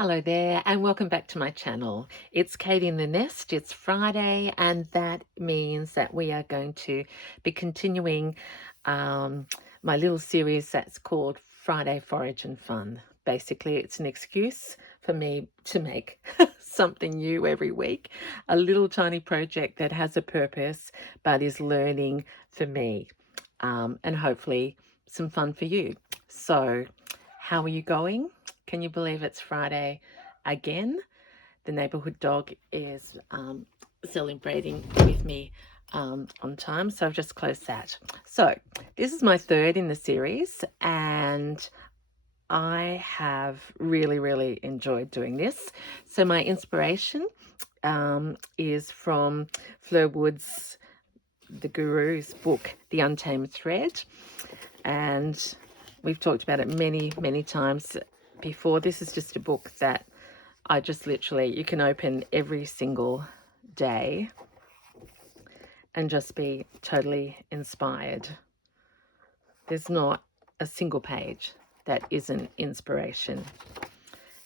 Hello there, and welcome back to my channel. It's Kate in the Nest. It's Friday, and that means that we are going to be continuing my little series that's called Friday Forage and Fun. Basically, it's an excuse for me to make something new every week, a little tiny project that has a purpose but is learning for me, and hopefully some fun for you. So, how are you going? Can you believe it's Friday again? The neighborhood dog is celebrating with me on time, so I've just closed that. So this is my third in the series, and I have really enjoyed doing this. So my inspiration is from Fleur Woods, the guru's book, The Untamed Thread, and we've talked about it many times before. This is just a book that I just literally, you can open every single day and just be totally inspired. There's not a single page that isn't inspiration.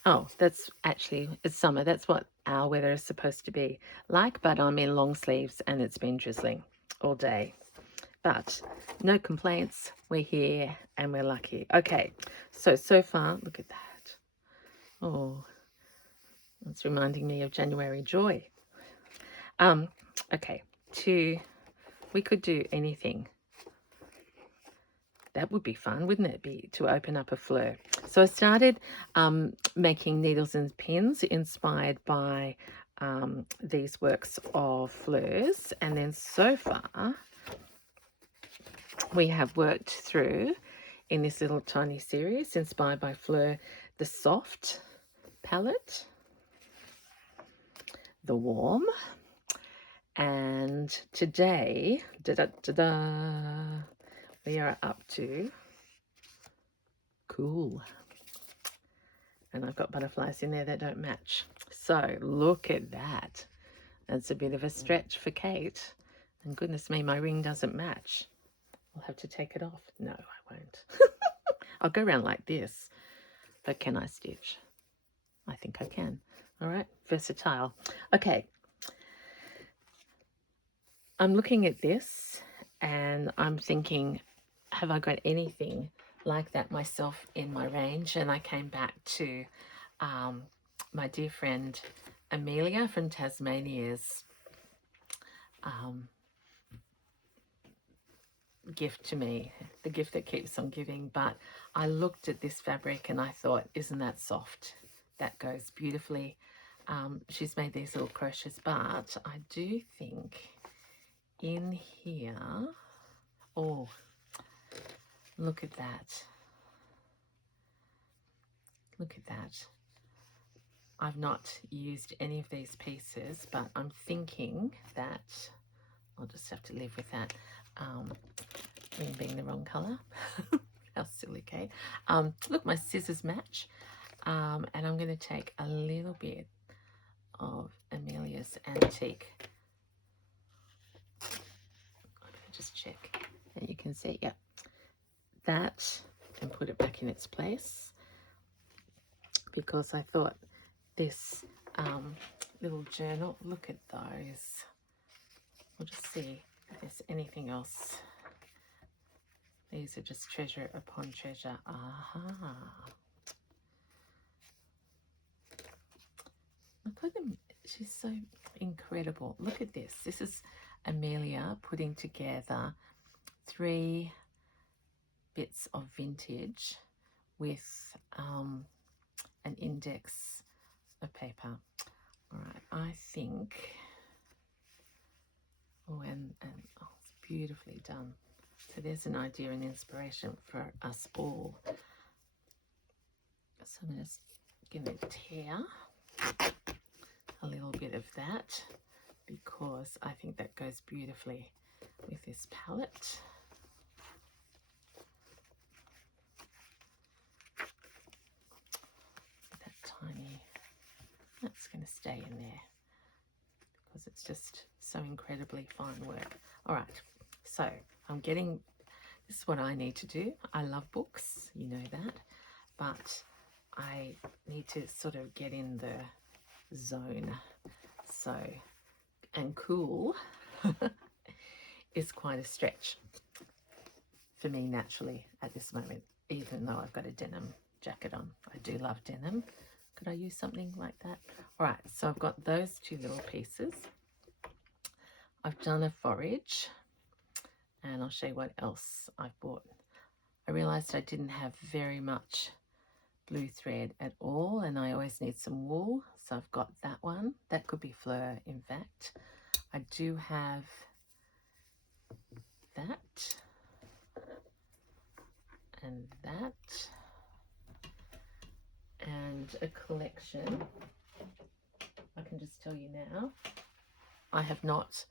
Oh, that's actually, it's summer. That's what our weather is supposed to be like, but I'm in long sleeves and it's been drizzling all day. But no complaints. We're here and we're lucky. Okay, so far, look at that. Oh, it's reminding me of January joy. Okay, we could do anything. That would be fun, wouldn't it be, to open up a fleur? So I started making needles and pins inspired by these works of Fleur's, and then so far we have worked through in this little tiny series inspired by Fleur, the soft palette, the warm, and today we are up to cool, and I've got butterflies in there that don't match. So look at that. That's a bit of a stretch for Kate, and goodness me, my ring doesn't match. I'll have to take it off. No, I won't. I'll go around like this, but can I stitch? I think I can. All right, versatile. Okay, I'm looking at this and I'm thinking, have I got anything like that myself in my range? And I came back to my dear friend Amelia from Tasmania's gift to me, the gift that keeps on giving. But I looked at this fabric and I thought, isn't that soft? That goes beautifully. She's made these little crochets, but I do think in here, oh, look at that. Look at that. I've not used any of these pieces, but I'm thinking that I'll just have to live with that. Green being the wrong colour. How silly, Kate. Look, my scissors match. And I'm going to take a little bit of Amelia's Antique. I'm going to just check that you can see. Yep. That, and put it back in its place, because I thought this little journal, look at those. We'll just see if there's anything else. These are just treasure upon treasure. Aha. Look at them. She's so incredible. Look at this. This is Amelia putting together 3 bits of vintage with an index of paper. All right, I think, oh, and oh, it's beautifully done. So there's an idea and inspiration for us all. So I'm just going to tear a little bit of that, because I think that goes beautifully with this palette. That tiny, that's going to stay in there because it's just so incredibly fine work. All right, so I'm getting, this is what I need to do. I love books, you know that, but I need to sort of get in the zone. So, and cool is quite a stretch for me naturally at this moment, even though I've got a denim jacket on. I do love denim. Could I use something like that? All right, so I've got those two little pieces. I've done a forage, and I'll show you what else I've bought. I realized I didn't have very much blue thread at all, and I always need some wool, so I've got that one. That could be Fleur, in fact. I do have that and that and a collection. I can just tell you now, I have not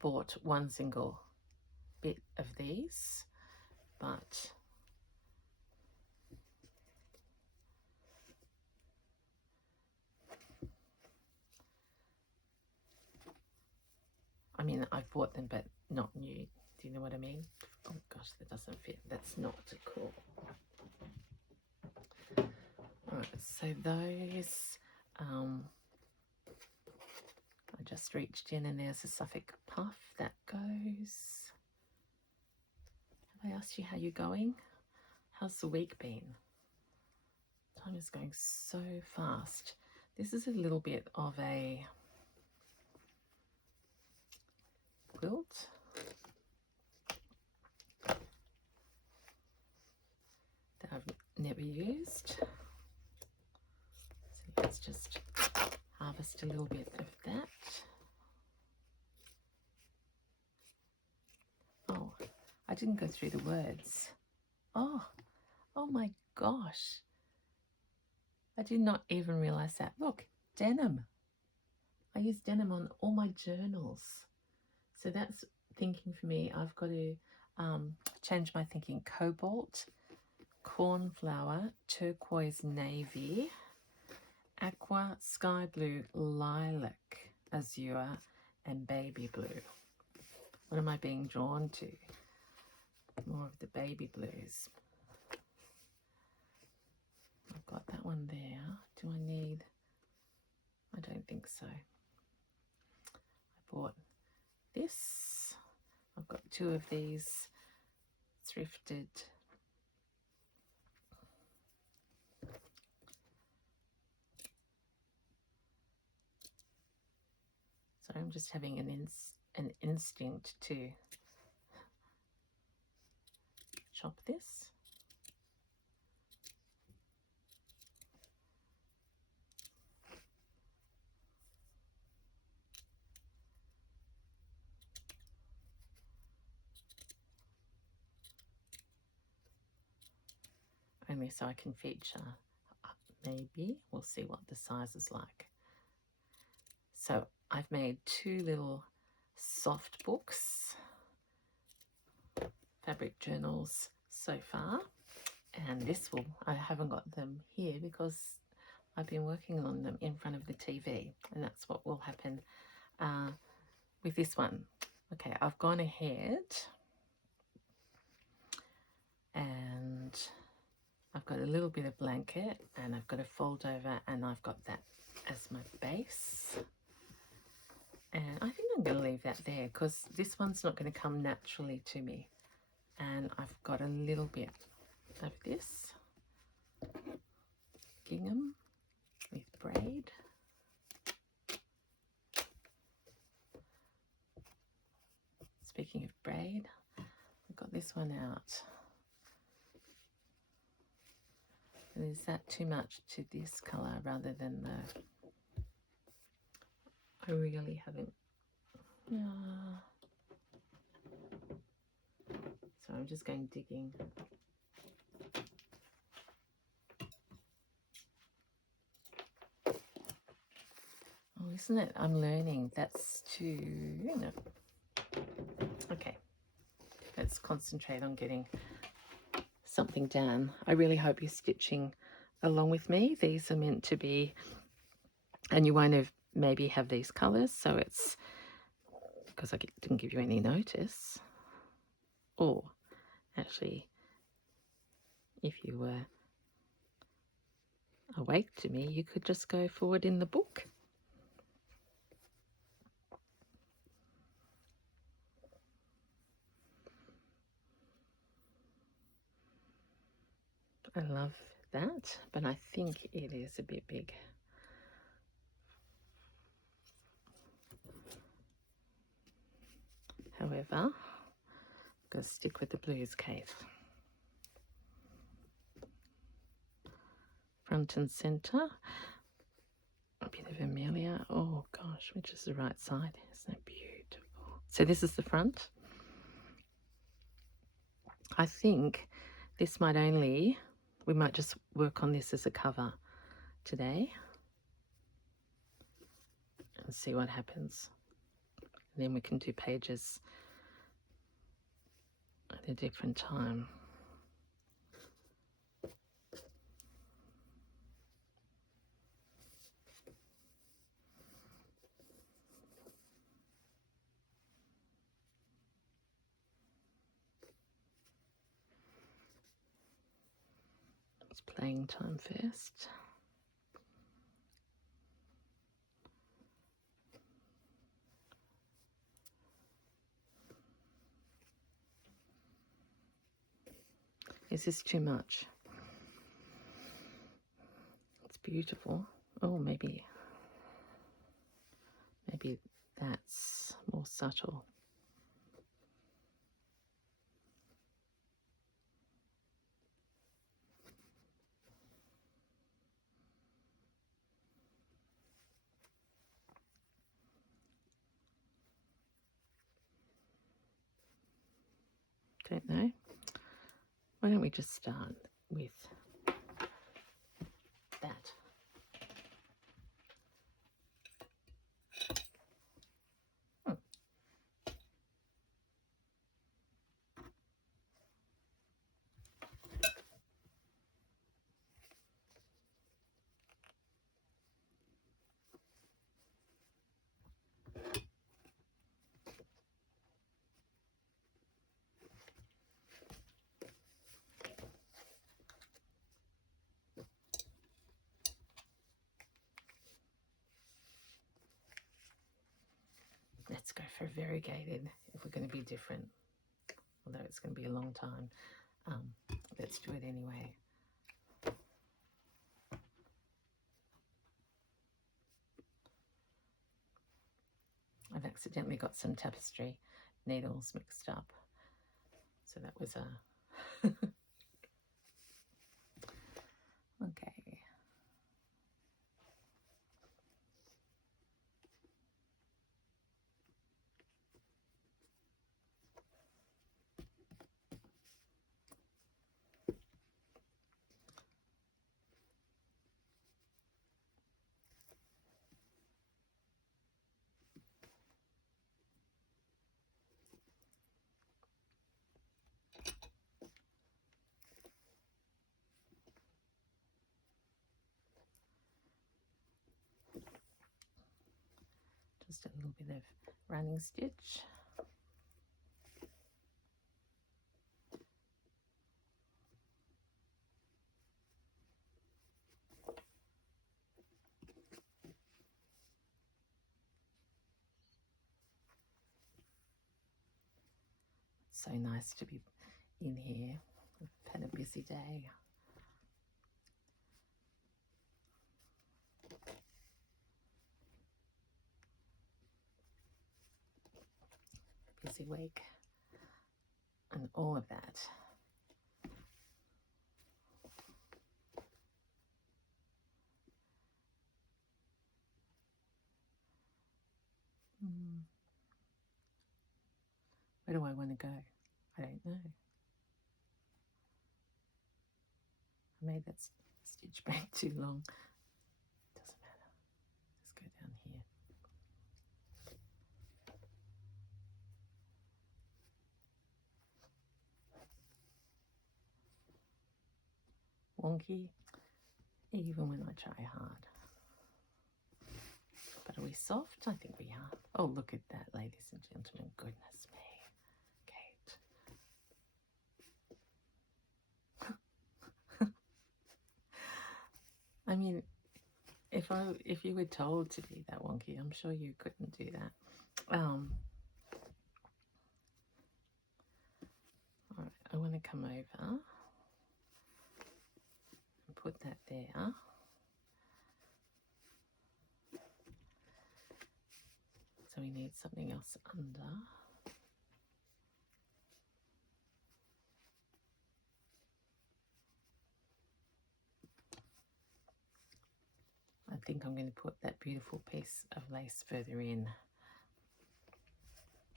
bought one single bit of these, but I mean, I've bought them, but not new. Do you know what I mean? Oh gosh, that doesn't fit. That's not cool. All right, so those, I just reached in and there's a Suffolk puff that goes. Have I asked you how you're going? How's the week been? Time is going so fast. This is a little bit of a quilt. That I've never used. So let's just harvest a little bit of that. Oh, I didn't go through the words. Oh my gosh. I did not even realize that. Look, denim. I use denim on all my journals. So that's thinking for me. I've got to change my thinking. Cobalt, cornflower, turquoise navy, aqua, sky blue, lilac, azure, and baby blue. What am I being drawn to? More of the baby blues. I've got that one there. Do I need? I don't think so. I bought this. I've got two of these thrifted. So I'm just having an instinct to chop this. Only so I can feature, maybe. We'll see what the size is like. So I've made two little soft books, fabric journals so far. And this will, I haven't got them here because I've been working on them in front of the TV. And that's what will happen with this one. Okay, I've gone ahead and I've got a little bit of blanket and I've got a fold over and I've got that as my base. And I think I'm going to leave that there because this one's not going to come naturally to me. And I've got a little bit of this gingham with braid. Speaking of braid, I've got this one out. And is that too much to this colour rather than the... I really haven't... So I'm just going digging. Oh, isn't it? I'm learning. That's too... No. Okay. Let's concentrate on getting something down. I really hope you're stitching along with me. These are meant to be... And you won't have maybe have these colours, so it's... Because I didn't give you any notice. Or, actually, if you were... awake to me, you could just go forward in the book. I love that, but I think it is a bit big. However, I'm going to stick with the blues, Kate. Front and center. A bit of Amelia. Oh gosh, which is the right side? Isn't it beautiful? So this is the front. I think this might we might just work on this as a cover today and see what happens. And then we can do pages at a different time. It's playing time first. Is this too much? It's beautiful. Oh, maybe that's more subtle. Don't know. Why don't we just start with that? Let's go for variegated if we're going to be different, although it's going to be a long time. Let's do it anyway. I've accidentally got some tapestry needles mixed up, so that was a okay. Just a little bit of running stitch. So nice to be in here. I've had a busy day. Busy week and all of that. Where do I want to go? I don't know. I made that stitch back too long. Doesn't matter. Let's go down here. Wonky, even when I try hard. But are we soft? I think we are. Oh, look at that, ladies and gentlemen. Goodness me. Kate. I mean, if you were told to be that wonky, I'm sure you couldn't do that. All right, I want to come over and put that there. So we need something else under. I think I'm going to put that beautiful piece of lace further in.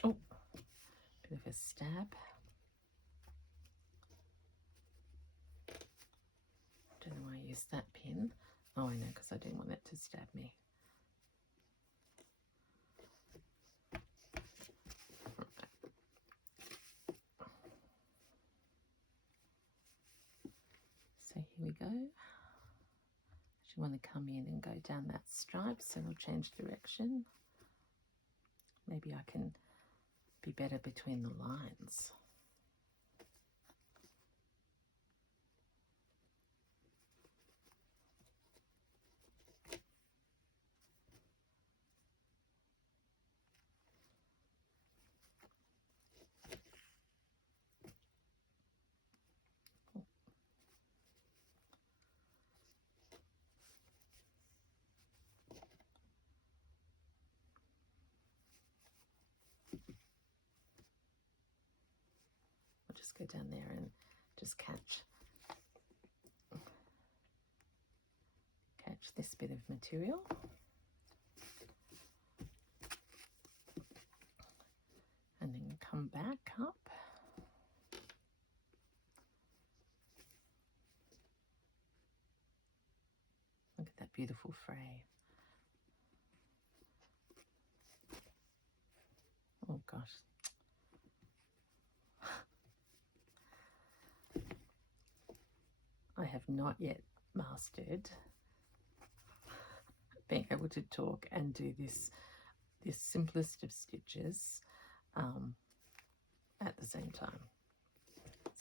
Oh, bit of a stab. Don't know why I used that pin. Oh, I know, because I didn't want it to stab me. So here we go. You want to come in and go down that stripe, so we'll change direction. Maybe I can be better between the lines. I'll just go down there and just catch this bit of material. And then come back up. Look at that beautiful fray. Oh gosh. I have not yet mastered being able to talk and do this simplest of stitches at the same time.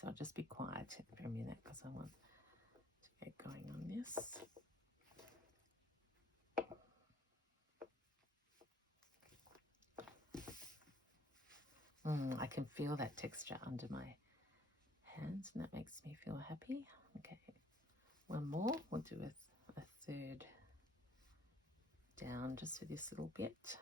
So I'll just be quiet for a minute because I want to get going on this. I can feel that texture under my hands, and that makes me feel happy. Okay, one more. We'll do a third down just for this little bit.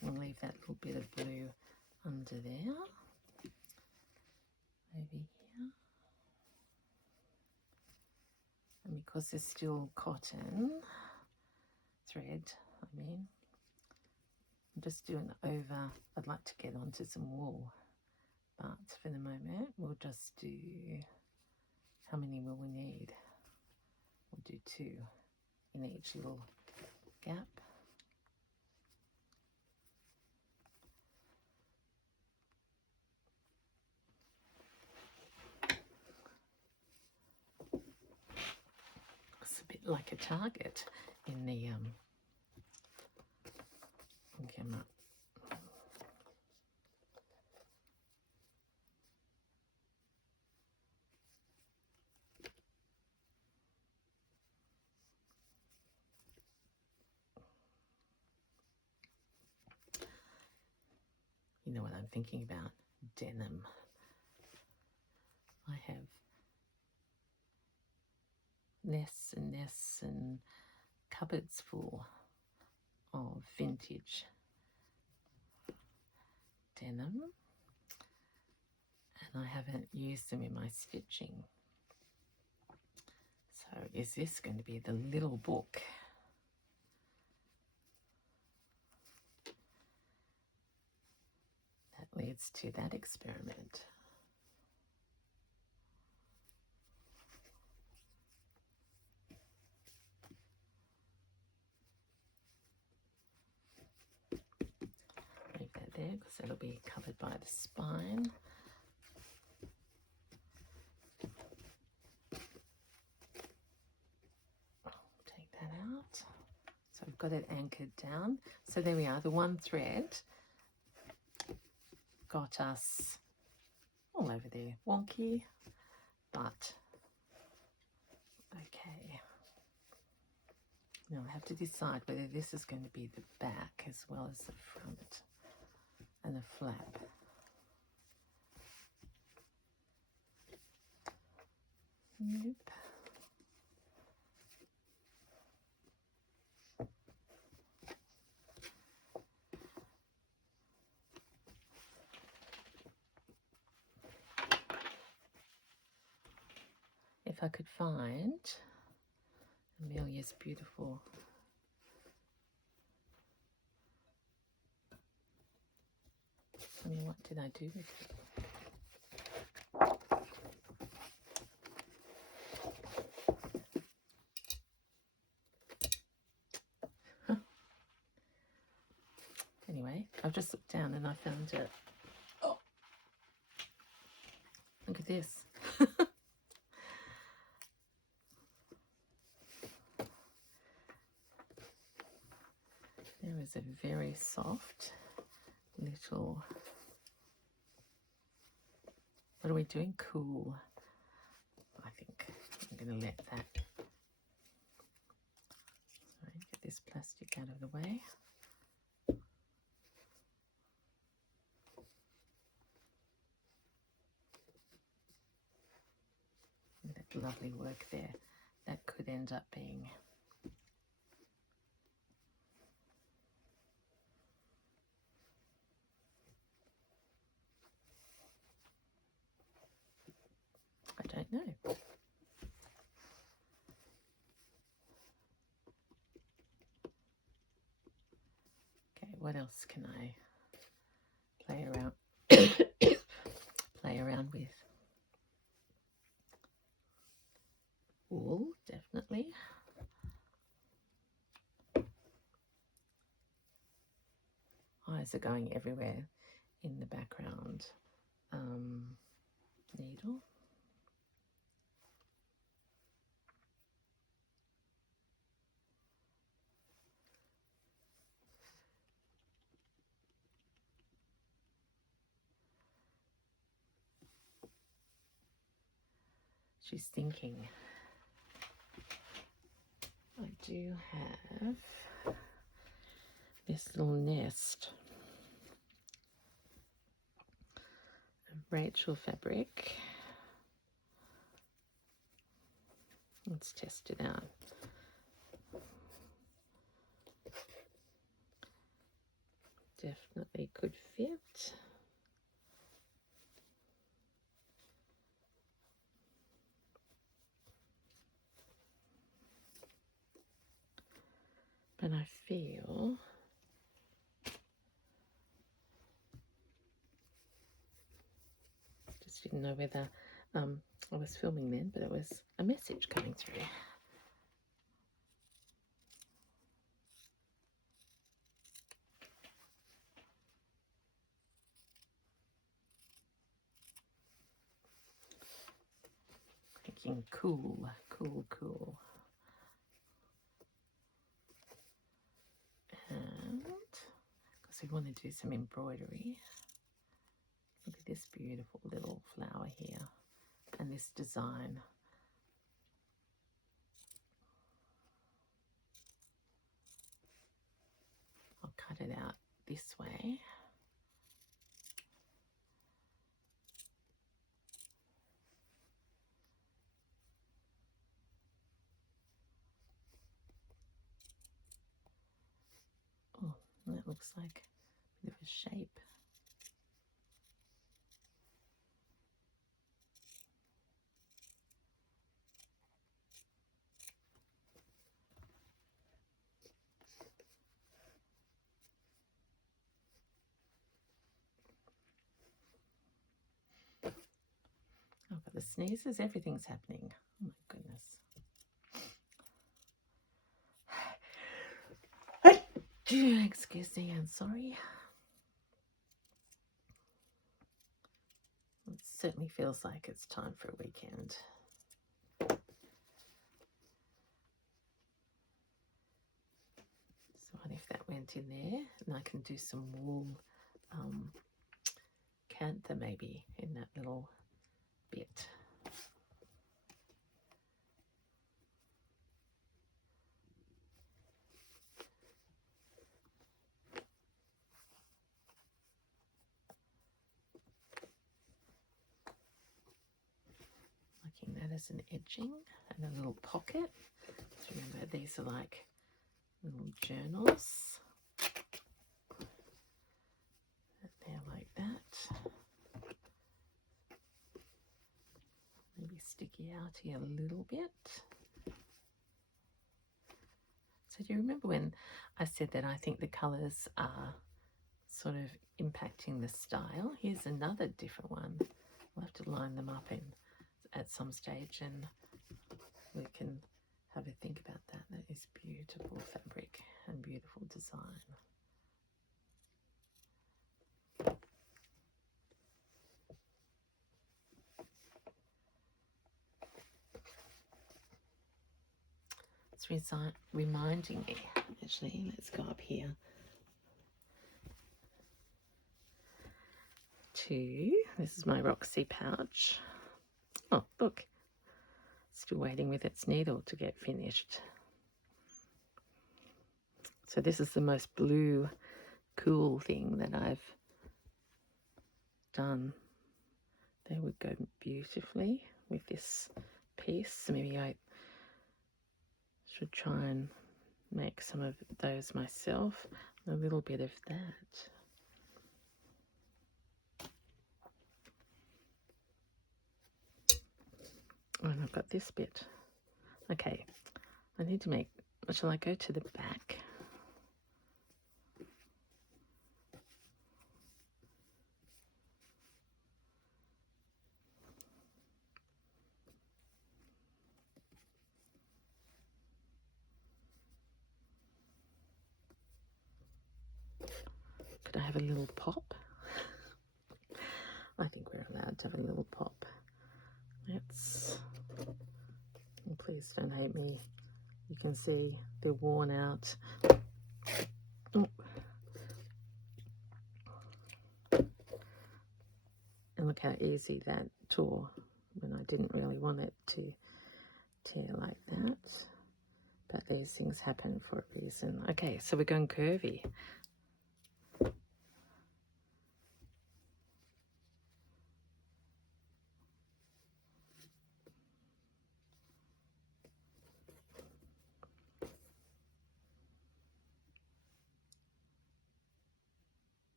We'll leave that little bit of blue under there, over here. And because there's still cotton thread, I'm just doing over. I'd like to get onto some wool, but for the moment we'll just do, how many will we need? We'll do 2 in each little gap. It's a bit like a target in the camera. You know what I'm thinking about? Denim. I have nests and nests and cupboards full of vintage denim, and I haven't used them in my stitching. So is this going to be the little book that leads to that experiment? it'll be covered by the spine. Take that out. So I've got it anchored down. So there we are, the one thread got us all over there, wonky, but okay. Now I have to decide whether this is going to be the back as well as the front and the flap. Nope. If I could find Amelia's beautiful what did I do with it? Anyway, I've just looked down and I found it. Oh, look at this. There is a very soft little, what are we doing? Cool. I think I'm going to let that, sorry, get this plastic out of the way. Look at that lovely work there. That could end up being I don't know. Okay, what else can I play around play around with? Wool, definitely. Eyes are going everywhere in the background. Needle. She's thinking. I do have this little nest of Rachel fabric. Let's test it out. Definitely could fit. But I feel just didn't know whether I was filming then, but it was a message coming through. Thinking cool, cool, cool. And because we want to do some embroidery. Look at this beautiful little flower here and this design. I'll cut it out this way. Oh, that looks like a bit of a shape. I've got the sneezes, everything's happening. Oh my goodness. Excuse me, I'm sorry. certainly feels like it's time for a weekend. So what if that went in there, and I can do some wool cantha maybe in that little bit. Liking that as an edging and a little pocket. So remember, these are like little journals. They're like that. Maybe sticky out here a little bit. So do you remember when I said that I think the colours are sort of impacting the style? Here's another different one. We'll have to line them up at some stage, and we can have a think about that. That is beautiful fabric and beautiful design. It's reminding me, actually, let's go up here to, this is my Roxy pouch. Oh, look, still waiting with its needle to get finished. So this is the most blue, cool thing that I've done. They would go beautifully with this piece. Maybe I should try and make some of those myself. A little bit of that. Oh, and I've got this bit. Okay, I need to make, shall I go to the back? Could I have a little pop? I think we're allowed to have a little pop. Let's, and please don't hate me. You can see they're worn out. Oh. And look how easy that tore when I didn't really want it to tear like that. But these things happen for a reason. Okay, so we're going curvy.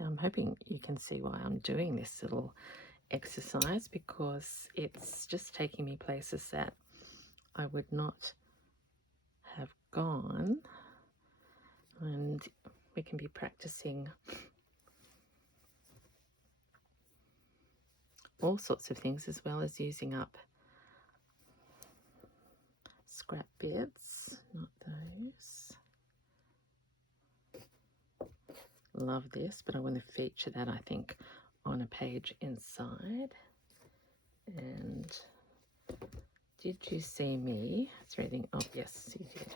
Now I'm hoping you can see why I'm doing this little exercise, because it's just taking me places that I would not have gone, and we can be practicing all sorts of things, as well as using up scrap bits, not those. Love this, but I want to feature that, I think, on a page inside. And did you see me threading? Oh, yes, you did.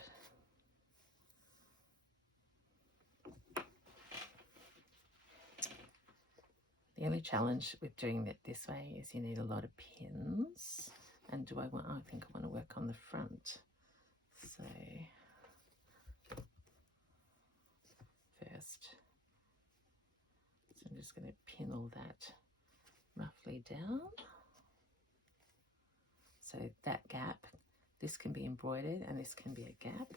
The only challenge with doing it this way is you need a lot of pins. And do I want, I think I want to work on the front. So first, so I'm just going to pin all that roughly down. So that gap, this can be embroidered and this can be a gap.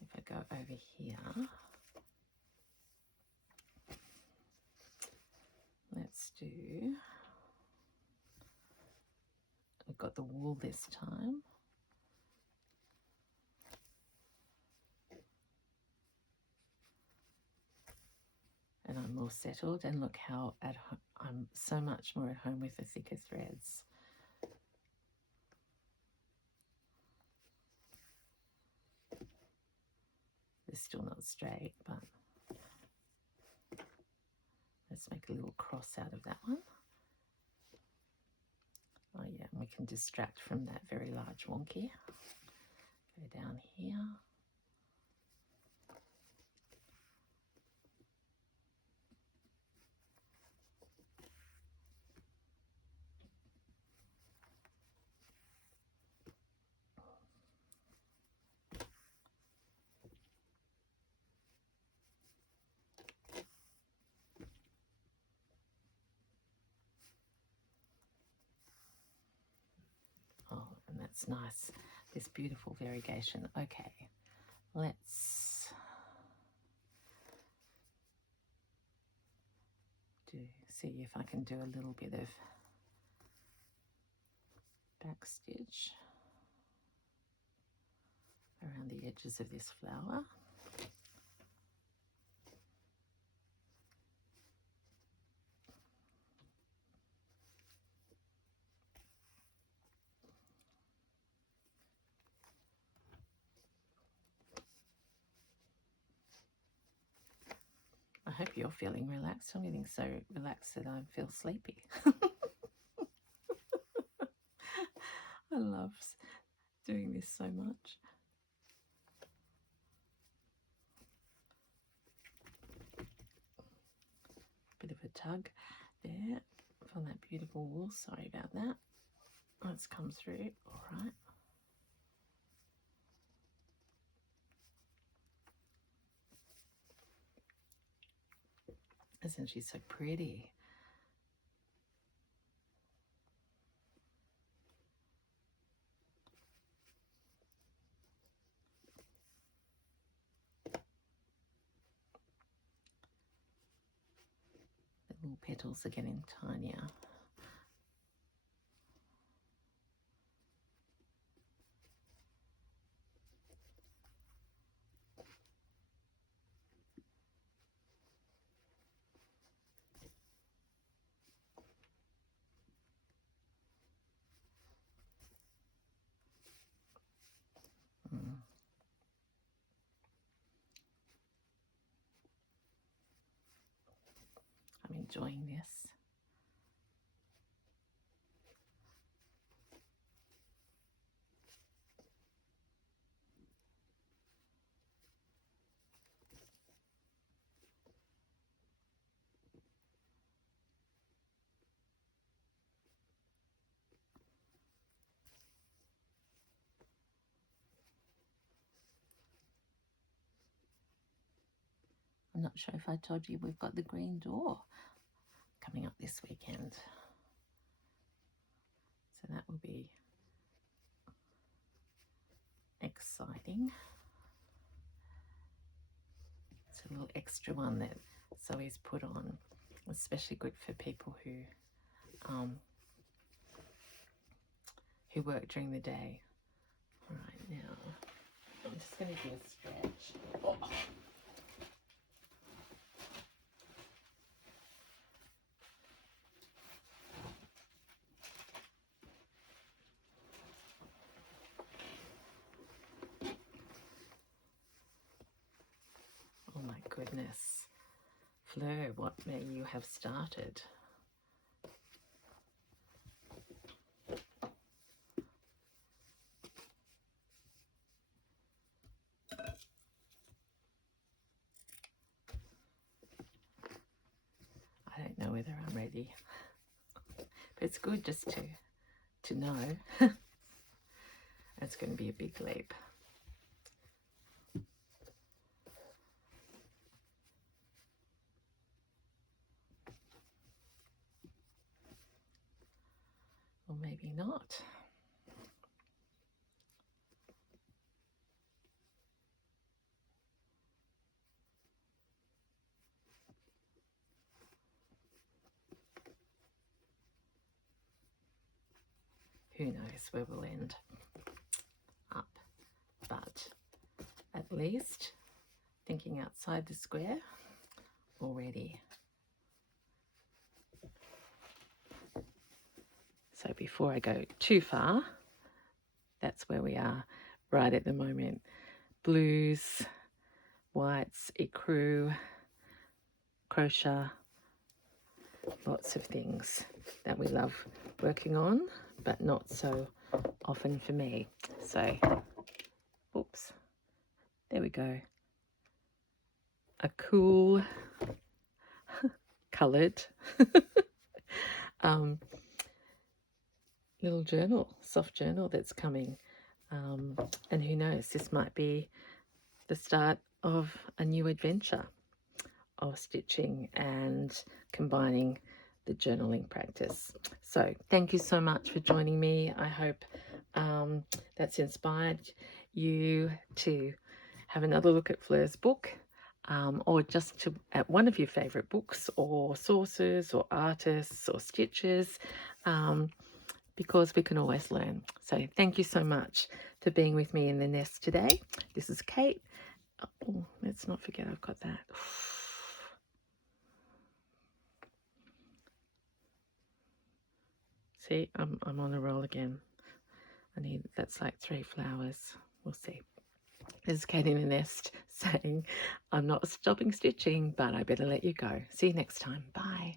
If I go over here, let's do, we've got the wool this time. And I'm more settled, and look how at home, I'm so much more at home with the thicker threads. It's still not straight, but let's make a little cross out of that one. Oh yeah, and we can distract from that very large wonky. Go down here. Oh, and that's nice, this beautiful variegation. Okay, let's see if I can do a little bit of back stitch around the edges of this flower. I hope you're feeling relaxed. I'm getting so relaxed that I feel sleepy. I love doing this so much. Bit of a tug there from that beautiful wool. Sorry about that. Let's come through. All right. Isn't she so pretty? The little petals are getting tinier. I'm enjoying this. I'm not sure if I told you we've got the green door coming up this weekend. So that will be exciting. It's a little extra one that Zoe's put on, especially good for people who work during the day. All right, now I'm just going to do a stretch. Oh. Oh my goodness. Fleur, what may you have started? I don't know whether I'm ready, but it's good just to know. It's going to be a big leap. Or maybe not. Who knows where we'll end up, but at least thinking outside the square already. So before I go too far, that's where we are right at the moment. Blues, whites, ecru, crochet, lots of things that we love working on, but not so often for me. So, oops, there we go. A cool coloured little journal, soft journal that's coming. And who knows, this might be the start of a new adventure of stitching and combining the journaling practice. So thank you so much for joining me. I hope that's inspired you to have another look at Fleur's book, or just to at one of your favourite books or sources or artists or stitches, because we can always learn. So thank you so much for being with me in the nest today. This is Kate. Oh, let's not forget I've got that. See, I'm on a roll again. That's like 3 flowers. We'll see. This is Kate in the nest saying, I'm not stopping stitching, but I better let you go. See you next time. Bye.